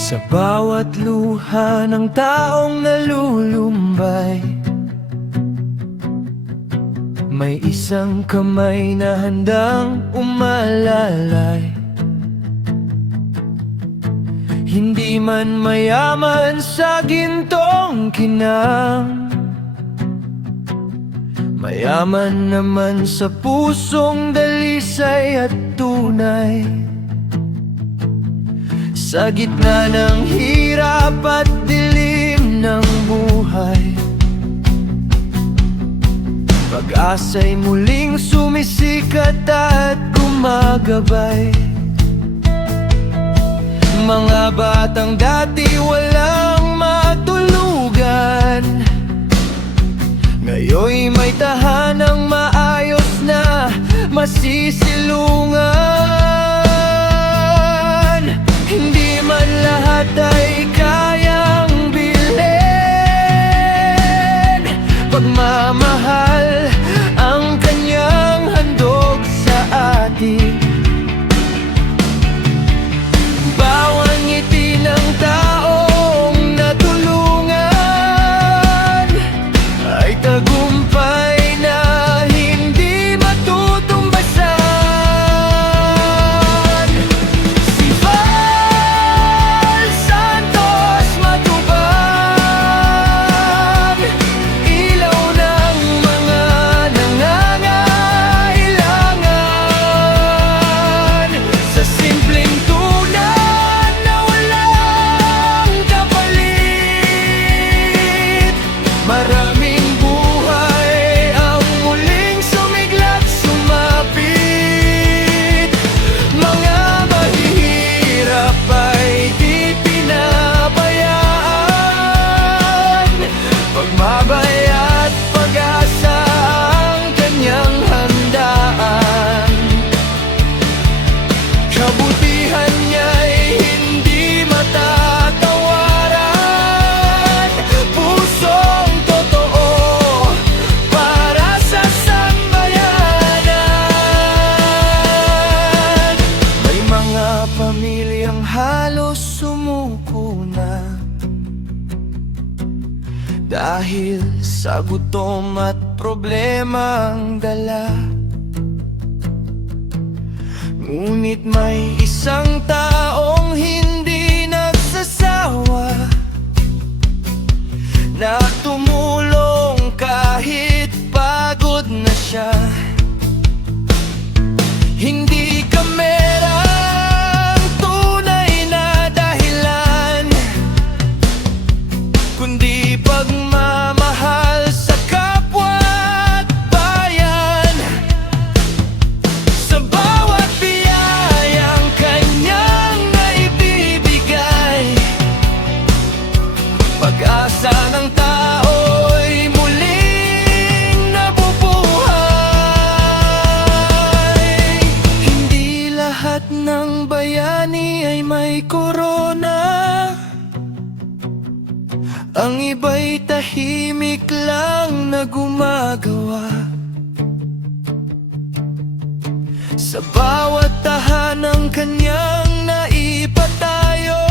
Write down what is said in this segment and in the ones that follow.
Sa bawat luha ng taong nalulumbay, may isang kamay na handang umalalay. Hindi man mayaman sa gintong kinang, mayaman naman sa pusong dalisay at tunay. Sa gitna ng hirap at dilim ng buhay, pag-asa'y muling sumisikat at gumagabay. Mga batang dati walang matulugan, ngayon'y may tahanang maayos na masisilungan. Hindi man lahat ay kayang bilhin, pagmamahal ang kanyang handog sa atin. Bawat ngiti ng taong natulungan ay tagumpay na hindi matutumbasan. Si Val Santos Matubang, ilaw ng mga nangangailangan. Sa simpleng tunan na walang kapalit, maraming buhay ang muling sumiglat, sumapit. Mga mahihirap ay di pinabayaan, pagmabay at pag-asa ang kanyang handaan. Kabutihan niya'y hindi matatawaran, pusong totoo para sa sambayanan. May mga pamilyang halos sumuko na dahil sa gutom at problemang dala. Ngunit may isang taong hindi nagsasawa na tumulong kahit pagod na siya. Hindi kamera ang tunay na dahilan, kundi pagmamahal sa kapwa at bayan. Sa bawat biyayang kanyang naibibigay, pag-asa ng tao'y muling nabubuhay. Hindi lahat ng bayani ay may korona, ang iba'y tahimik lang na gumagawa. Sa bawat tahanang kanyang naipatayo,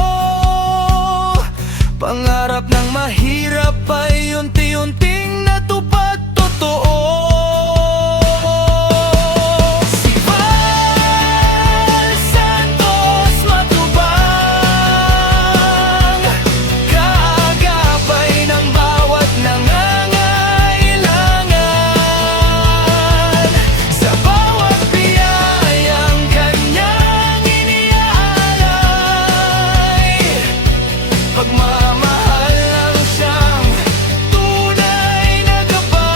pangarap ng mahirap ay unti-unting natupad, totoo. Si Val Santos Matubang, kaagapay ng bawat nangangailangan. Sa bawat biyayang kanyang iniaalay, pagmamahal lang siyang tunay na gabay.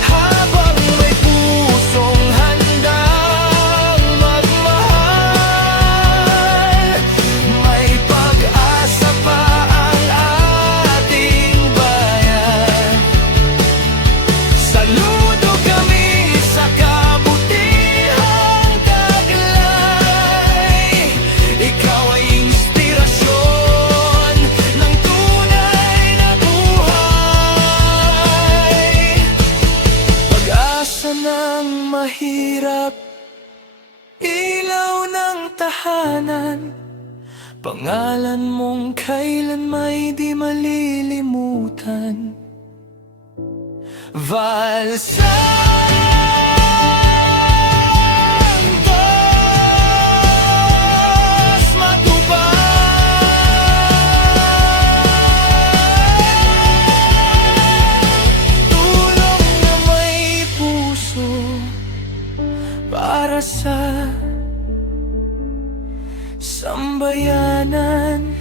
Habang may pusong handang magmahal, may pag-asa pa ang ating bayan. Saludo kami sa kabutihang taglay, ikaw ay inspirasyon ng tunay na buhay. Pag-asa ng mahirap, ilaw ng tahanan. Pangalan mong kailan may di malilimutan. Valsantos matupad, tulong na may puso para sa sambayanan.